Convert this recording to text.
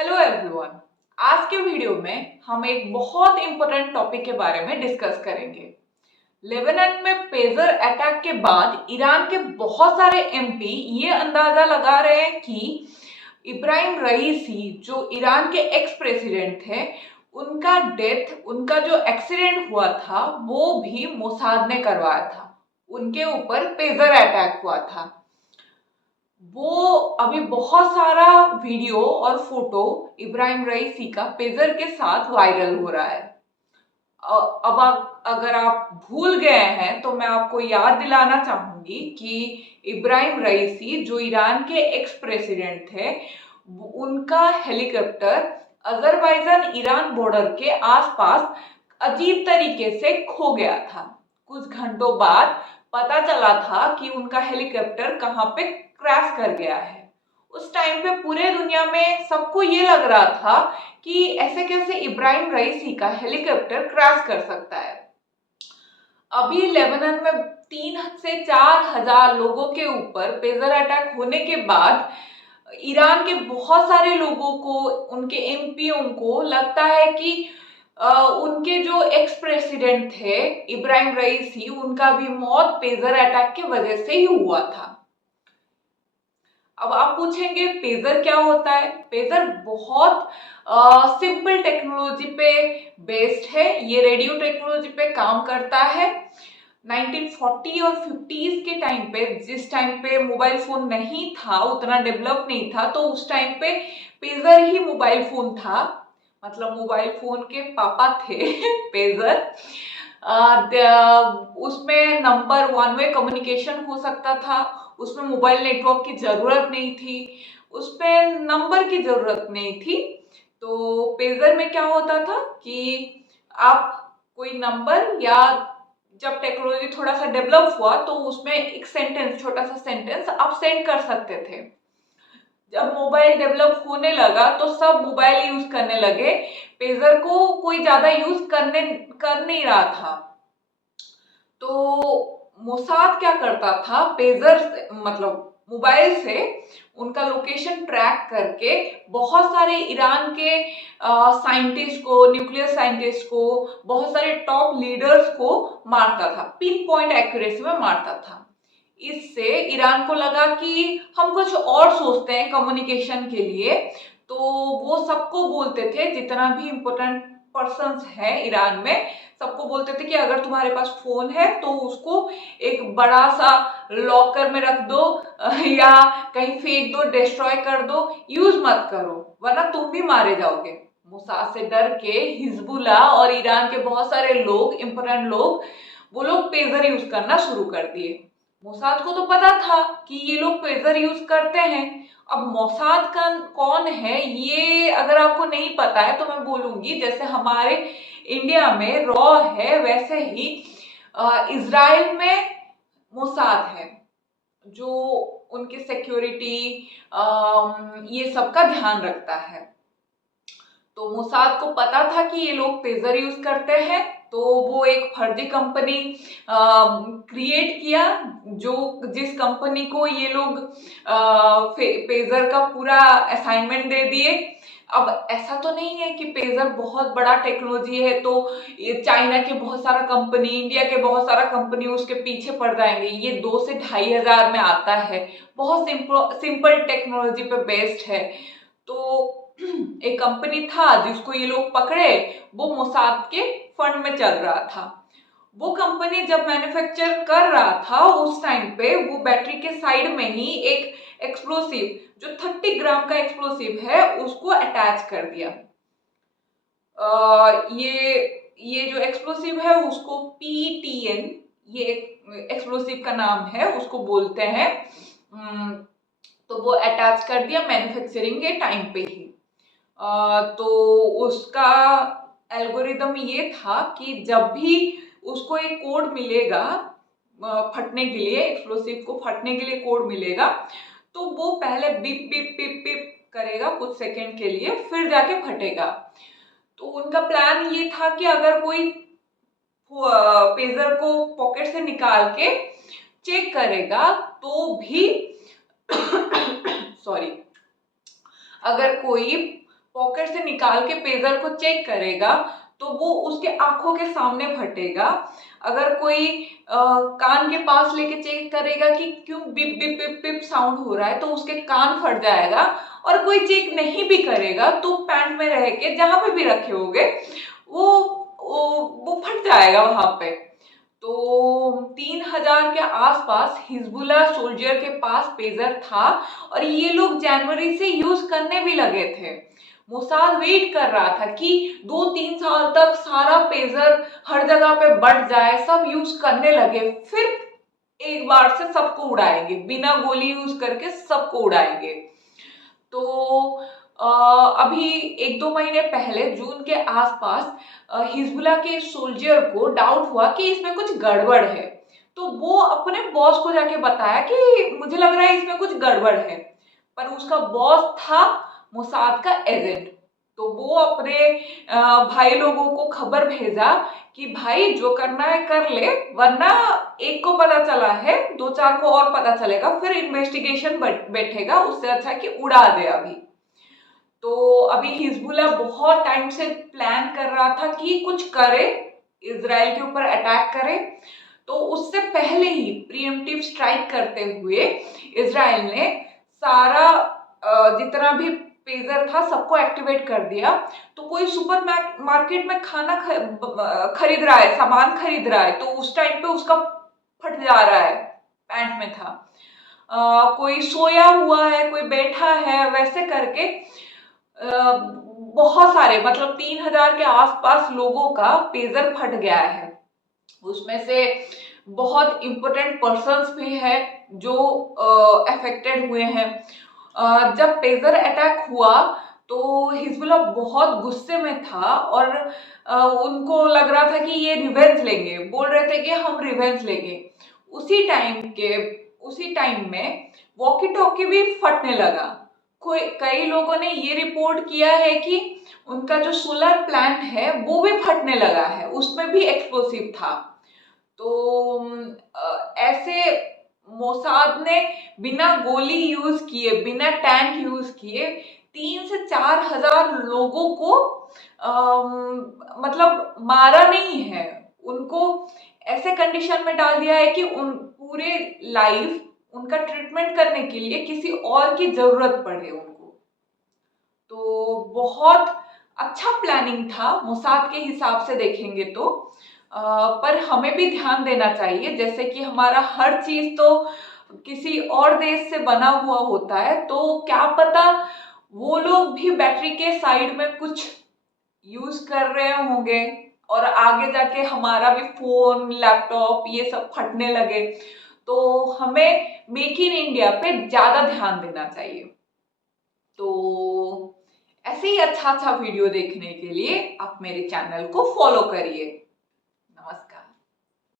Hello everyone. आज के video में हम एक बहुत इंपॉर्टेंट टॉपिक के बारे में डिस्कस करेंगे। लेबनान में पेजर अटैक के बाद ईरान के बहुत सारे एमपी ये अंदाजा लगा रहे हैं कि इब्राहिम रईसी जो ईरान के एक्स प्रेसिडेंट थे, उनका जो एक्सीडेंट हुआ था वो भी मोसाद ने करवाया था। उनके ऊपर पेजर अटैक हुआ था। वो अभी बहुत सारा वीडियो और फोटो इब्राहिम रईसी का पेजर के साथ वायरल हो रहा है। अगर आप भूल गए हैं तो मैं आपको याद दिलाना चाहूंगी कि इब्राहिम रईसी जो ईरान के एक्स प्रेसिडेंट थे, उनका हेलीकॉप्टर अजरबैजान ईरान बॉर्डर के आसपास अजीब तरीके से खो गया था। कुछ घंटों बाद पता चला था कि उनका हेलीकॉप्टर कहाँ पे क्रैश कर गया है। उस टाइम पे पूरे दुनिया में सबको ये लग रहा था कि ऐसे कैसे इब्राहिम रईसी का हेलीकॉप्टर क्रैश कर सकता है। अभी लेबनान में 3 से 4 हजार लोगों के ऊपर पेजर अटैक होने के बाद ईरान के बहुत सारे लोगों को, उनके एमपीओ को लगता है कि उनके जो एक्स प्रेसिडेंट थे इब्राहिम रईसी, उनका भी मौत पेजर अटैक की वजह से ही हुआ था। अब आप पूछेंगे पेजर क्या होता है। पेजर बहुत सिंपल टेक्नोलॉजी पे बेस्ड है। ये रेडियो टेक्नोलॉजी पे काम करता है। 1940 और 50s के टाइम पे, जिस टाइम पे मोबाइल फोन नहीं था, उतना डेवलप नहीं था, तो उस टाइम पे पेजर ही मोबाइल फोन था। मतलब मोबाइल फोन के पापा थे पेजर। उसमें नंबर वन वे कम्युनिकेशन हो सकता था। उसमें मोबाइल नेटवर्क की जरूरत नहीं थी, उसमें नंबर की जरूरत नहीं थी। तो पेजर में क्या होता था कि आप कोई नंबर, या जब टेक्नोलॉजी थोड़ा सा डेवलप हुआ तो उसमें एक सेंटेंस, छोटा सा सेंटेंस आप सेंड कर सकते थे। जब मोबाइल डेवलप होने लगा तो सब मोबाइल यूज करने लगे, पेजर को कोई ज्यादा यूज कर नहीं रहा था। तो मोसाद क्या करता था, पेजर से, मतलब मोबाइल से उनका लोकेशन ट्रैक करके बहुत सारे ईरान के साइंटिस्ट को, न्यूक्लियर साइंटिस्ट को, बहुत सारे टॉप लीडर्स को मारता था। पिन पॉइंट एक्यूरेसी में मारता था। इससे ईरान को लगा कि हम कुछ और सोचते हैं कम्युनिकेशन के लिए। तो वो सबको बोलते थे, जितना भी इम्पोर्टेंट पर्सन्स है ईरान में, सबको बोलते थे कि अगर तुम्हारे पास फोन है तो उसको एक बड़ा सा लॉकर में रख दो या कहीं फेंक दो, डिस्ट्रॉय कर दो, यूज मत करो वरना तुम भी मारे जाओगे। मोसाद से डर के हिजबुल्ला और ईरान के बहुत सारे लोग, इम्पोर्टेंट लोग, वो लोग पेजर यूज करना शुरू कर दिए। मोसाद को तो पता था कि ये लोग पेजर यूज करते हैं। अब मोसाद का कौन है ये अगर आपको नहीं पता है तो मैं बोलूंगी, जैसे हमारे इंडिया में रॉ है वैसे ही इजराइल में मोसाद है, जो उनकी सिक्योरिटी ये सब का ध्यान रखता है। तो मोसाद को पता था कि ये लोग पेजर यूज करते हैं, तो वो एक फर्जी कंपनी क्रिएट किया, जिस कंपनी को ये लोग पेजर का पूरा असाइनमेंट दे दिए। अब ऐसा तो नहीं है कि पेजर बहुत बड़ा टेक्नोलॉजी है तो ये चाइना के बहुत सारा कंपनी, इंडिया के बहुत सारा कंपनी उसके पीछे पड़ जाएंगे। ये 2 से 2,500 में आता है, बहुत सिंपल टेक्नोलॉजी पे बेस्ड है। तो एक कंपनी था जिसको ये लोग पकड़े, वो मोसाद के फंड में चल रहा था। वो कंपनी जब मैन्युफैक्चर कर रहा था उस टाइम पे वो बैटरी के साइड में ही एक एक्सप्लोसिव, जो 30 ग्राम का एक्सप्लोसिव है, उसको अटैच कर दिया। ये जो एक्सप्लोसिव है उसको PTN, ये एक्सप्लोसिव का नाम है, उसको बोलते हैं। तो वो अटैच कर दिया मैन्युफैक्चरिंग के टाइम पे ही। तो उसका एल्गोरिदम ये था कि जब भी उसको एक कोड मिलेगा फटने के लिए, एक्सप्लोसिव को फटने के लिए कोड मिलेगा, तो वो पहले बिप बिप बिप बिप करेगा कुछ सेकंड के लिए, फिर जाके फटेगा। तो उनका प्लान ये था कि अगर कोई पेजर को पॉकेट से निकाल के चेक करेगा तो भी सॉरी, अगर कोई पॉकेट से निकाल के पेजर को चेक करेगा तो वो उसके आंखों के सामने फटेगा। अगर कोई कान के पास लेके चेक करेगा कि क्यों beep beep beep beep sound हो रहा है तो उसके कान फट जाएगा। और कोई चेक नहीं भी करेगा तो पैंट में रह के जहां पे भी रखे होंगे वो वो फट जाएगा वहां पे। तो 3000 के आसपास हिजबुल्ला सोल्जर के पास पेजर था और ये लोग जनवरी से यूज करने भी लगे थे। मोसाद वेट कर रहा था कि 2-3 साल तक सारा पेजर हर जगह पे बढ़ जाए, सब यूज करने लगे, फिर एक बार से सबको उड़ाएंगे, बिना गोली यूज करके सबको उड़ाएंगे। तो अभी 1-2 महीने पहले जून के आसपास हिजबुल्ला के सोल्जर को डाउट हुआ कि इसमें कुछ गड़बड़ है। तो वो अपने बॉस को जाके बताया कि मुझे लग रहा है इसमें कुछ गड़बड़ है। पर उसका बॉस था मोसाद का एजेंट। तो वो अपने भाई लोगों को खबर भेजा कि भाई जो करना है कर ले, वरना एक को पता चला है 2-4 को और पता चलेगा, फिर इन्वेस्टिगेशन बैठेगा, उससे अच्छा कि उड़ा दे अभी। तो अभी हिजबुल्ला बहुत टाइम से प्लान कर रहा था कि कुछ करे, इजराइल के ऊपर अटैक करे। तो उससे पहले ही प्रीएम्प्टिव स्ट्राइक करते हुए इजराइल ने सारा जितना भी पेजर था सबको एक्टिवेट कर दिया। तो कोई सुपर मार्केट में खाना खरीद रहा है, सामान खरीद रहा है, तो उस टाइम पे उसका फट जा रहा है, पैंट में था। कोई सोया हुआ है, कोई बैठा है, वैसे करके बहुत सारे मतलब 3000 के आसपास लोगों का पेजर फट गया है। उसमें से बहुत इंपॉर्टेंट पर्सन्स भी है जो अफेक्टेड हुए हैं। जब पेजर अटैक हुआ तो हिजबुल्ला बहुत गुस्से में था और उनको लग रहा था कि ये रिवेंज लेंगे, बोल रहे थे कि हम रिवेंज लेंगे। उसी टाइम में वॉकी टॉकी भी फटने लगा। कई लोगों ने ये रिपोर्ट किया है कि उनका जो सोलर प्लांट है वो भी फटने लगा है, उसमें भी एक्सप्लोसिव था। तो ऐसे मोसाद ने बिना गोली यूज किए, बिना टैंक यूज किए 3 से 4 हजार लोगों को मतलब मारा नहीं है, उनको ऐसे कंडीशन में डाल दिया है कि उन पूरे लाइफ उनका ट्रीटमेंट करने के लिए किसी और की जरूरत पड़े उनको। तो बहुत अच्छा प्लानिंग था मोसाद के हिसाब से देखेंगे तो। पर हमें भी ध्यान देना चाहिए, जैसे कि हमारा हर चीज तो किसी और देश से बना हुआ होता है, तो क्या पता वो लोग भी बैटरी के साइड में कुछ यूज कर रहे होंगे और आगे जाके हमारा भी फोन, लैपटॉप ये सब फटने लगे। तो हमें मेक इन इंडिया पे ज्यादा ध्यान देना चाहिए। तो ऐसे ही अच्छा अच्छा वीडियो देखने के लिए आप मेरे चैनल को फॉलो करिए।